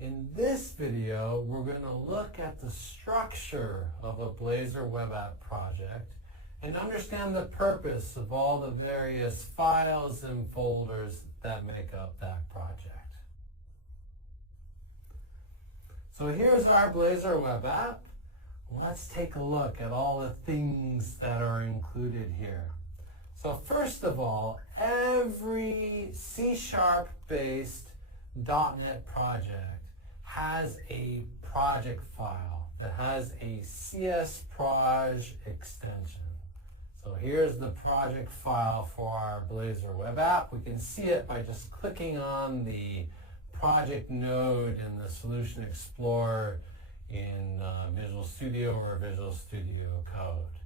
In this video, we're going to look at the structure of a Blazor web app project and understand the purpose of all the various files and folders that make up that project. So here's our Blazor web app. Let's take a look at all the things that are included here. So first of all, every C#-based .NET project has a project file that has a csproj extension. So here's the project file for our Blazor web app. We can see it by just clicking on the project node in the Solution Explorer in Visual Studio or Visual Studio Code.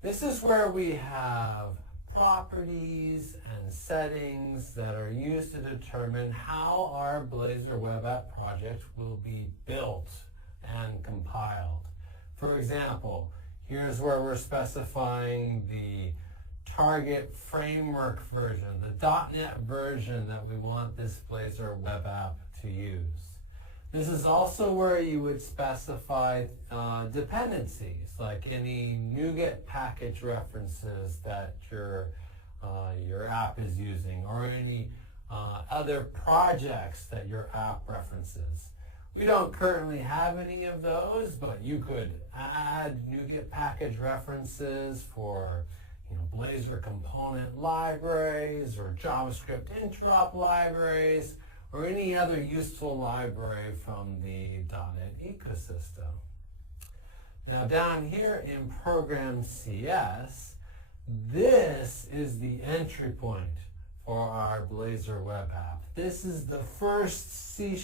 This is where we have properties and settings that are used to determine how our Blazor web app project will be built and compiled. For example, here's where we're specifying the target framework version, the .NET version that we want this Blazor web app to use. This is also where you would specify dependencies, like any NuGet package references that your app is using, or any other projects that your app references. We don't currently have any of those, but you could add NuGet package references for Blazor component libraries or JavaScript interop libraries, or any other useful library from the .NET ecosystem. Now down here in Program CS, this is the entry point for our Blazor web app. This is the first C#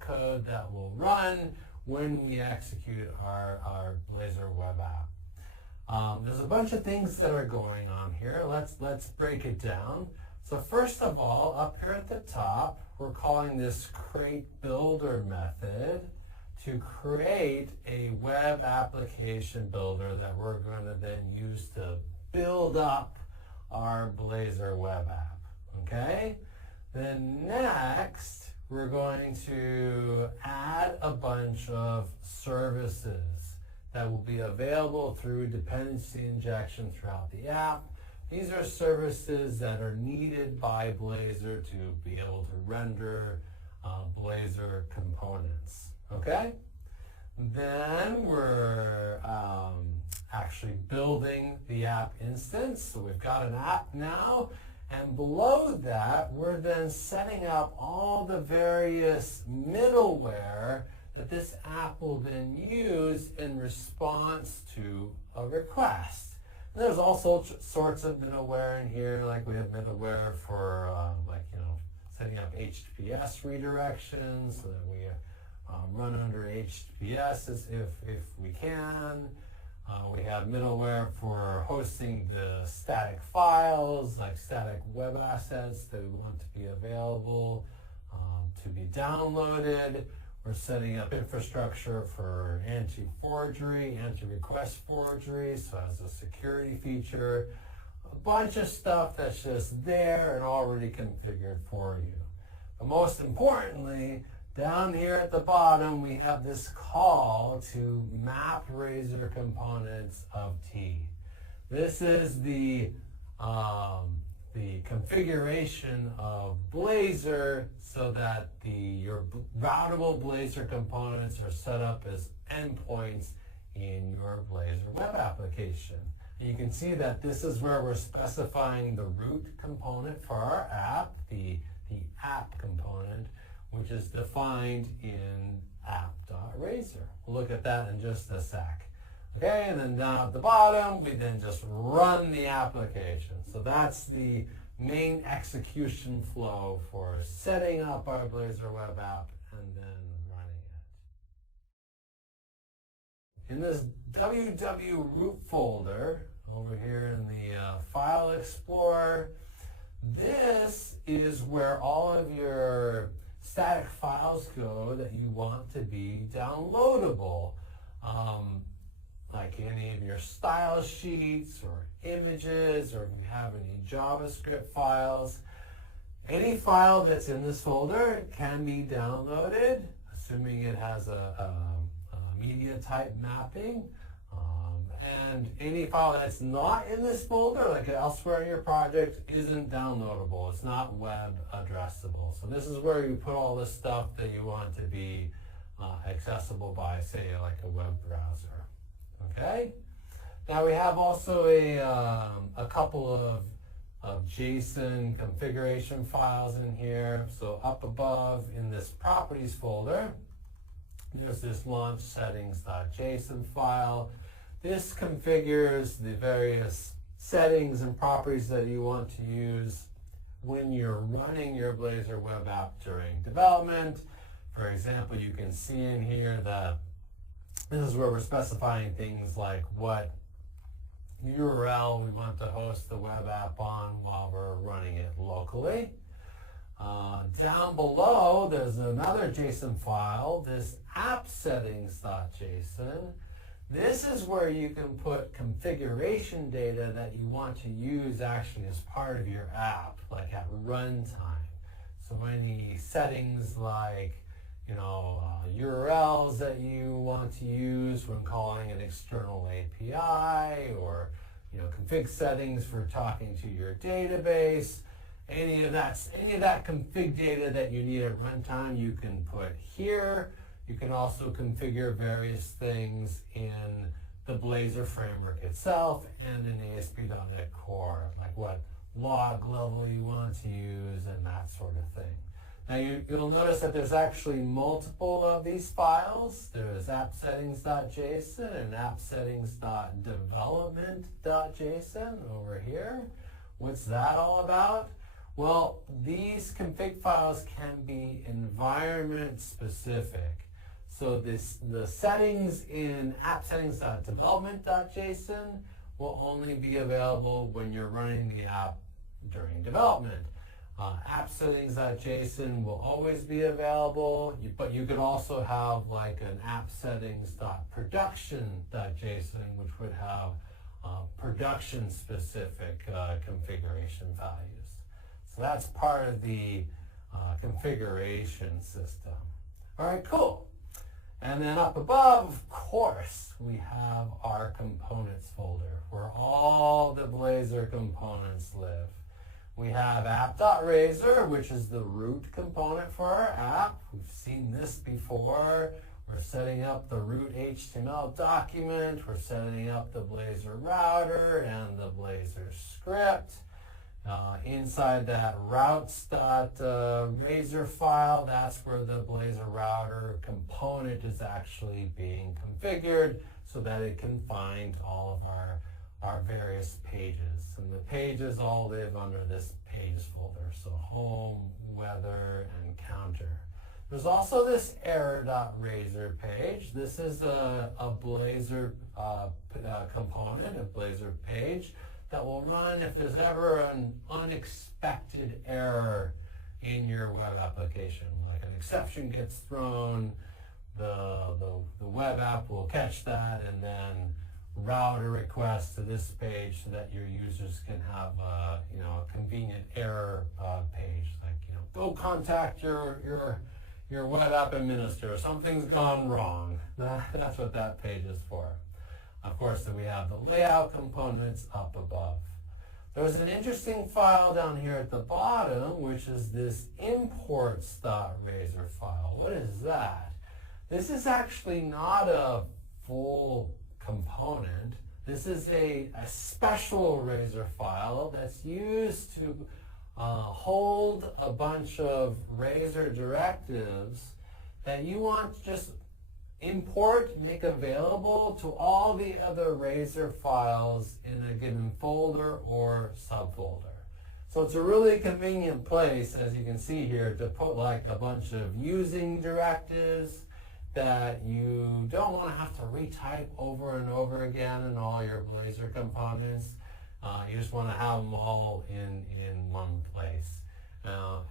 code that will run when we execute our Blazor web app. There's a bunch of things that are going on here. Let's break it down. So first of all, up here at the top, we're calling this create builder method to create a web application builder that we're going to then use to build up our Blazor web app. Okay? Then next, we're going to add a bunch of services that will be available through dependency injection throughout the app. These are services that are needed by Blazor to be able to render Blazor components. Okay? Then we're actually building the app instance. So we've got an app now. And below that, we're then setting up all the various middleware that this app will then use in response to a request. And there's all sorts of middleware in here, like we have middleware for setting up HTTPS redirections so that we run under HTTPS if we can. We have middleware for hosting the static files, like static web assets that we want to be available to be downloaded. We're setting up infrastructure for anti-forgery, anti-request forgery, so as a security feature. A bunch of stuff that's just there and already configured for you. But most importantly, down here at the bottom, we have this call to map Razor components of T. This is the configuration of Blazor so that your routable Blazor components are set up as endpoints in your Blazor web application. And you can see that this is where we're specifying the root component for our app, the app component, which is defined in app.razor. We'll look at that in just a sec. Okay, and then down at the bottom, we then just run the application. So that's the main execution flow for setting up our Blazor web app and then running it. In this www root folder, over here in the File Explorer, this is where all of your static files go that you want to be downloadable. Like any of your style sheets or images, or if you have any JavaScript files. Any file that's in this folder can be downloaded. assuming it has a media type mapping. And any file that's not in this folder, like elsewhere in your project, isn't downloadable. It's not web addressable. So this is where you put all the stuff that you want to be accessible by, say, like a web browser. Okay? Now we have also a couple of JSON configuration files in here. So up above in this properties folder, there's this launch settings.json file. This configures the various settings and properties that you want to use when you're running your Blazor web app during development. For example, you can see in here that this is where we're specifying things like what URL we want to host the web app on while we're running it locally. Down below, there's another JSON file, this app settings.json. This is where you can put configuration data that you want to use actually as part of your app, like at runtime. So any settings like, URLs that you want to use when calling an external API, or config settings for talking to your database. Any of that config data that you need at runtime, you can put here. You can also configure various things in the Blazor framework itself and in ASP.NET Core, like what log level you want to use and that sort of thing. Now you'll notice that there's actually multiple of these files. There's appsettings.json and appsettings.development.json over here. What's that all about? Well, these config files can be environment specific. So the settings in appsettings.development.json will only be available when you're running the app during development. Appsettings.json will always be available, but you could also have like an appsettings.production.json, which would have production-specific configuration values. So that's part of the configuration system. All right, cool. And then up above, of course, we have our components folder where all the Blazor components live. We have app.razor, which is the root component for our app. We've seen this before. We're setting up the root HTML document. We're setting up the Blazor router and the Blazor script. Inside that routes.razor file, that's where the Blazor router component is actually being configured so that it can find all of our various pages. And the pages all live under this pages folder, so home, weather, and counter. There's also this error.razor page. This is a Blazor component, a Blazor page that will run if there's ever an unexpected error in your web application. Like an exception gets thrown, the web app will catch that and then route a request to this page so that your users can have a convenient error page, like go contact your web app administrator. Something's gone wrong. That's what that page is for. Of course, then we have the layout components up above. There's an interesting file down here at the bottom, which is this imports.razor file. What is that? This is actually not a full component. This is a special Razor file that's used to hold a bunch of Razor directives that you want to just import, make available to all the other Razor files in a given folder or subfolder. So it's a really convenient place, as you can see here, to put like a bunch of using directives that you don't want to have to retype over and over again in all your Blazor components. You just want to have them all in one place.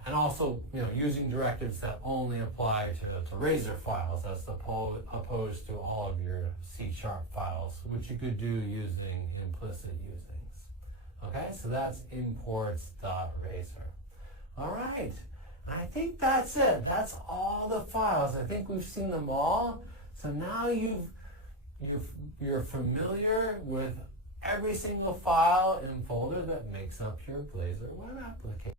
And also, using directives that only apply to Razor files as opposed to all of your C# files, which you could do using implicit usings. Okay, so that's imports.razor. All right, I think that's it. That's all the files. I think we've seen them all. So now you're familiar with every single file and folder that makes up your Blazor web application.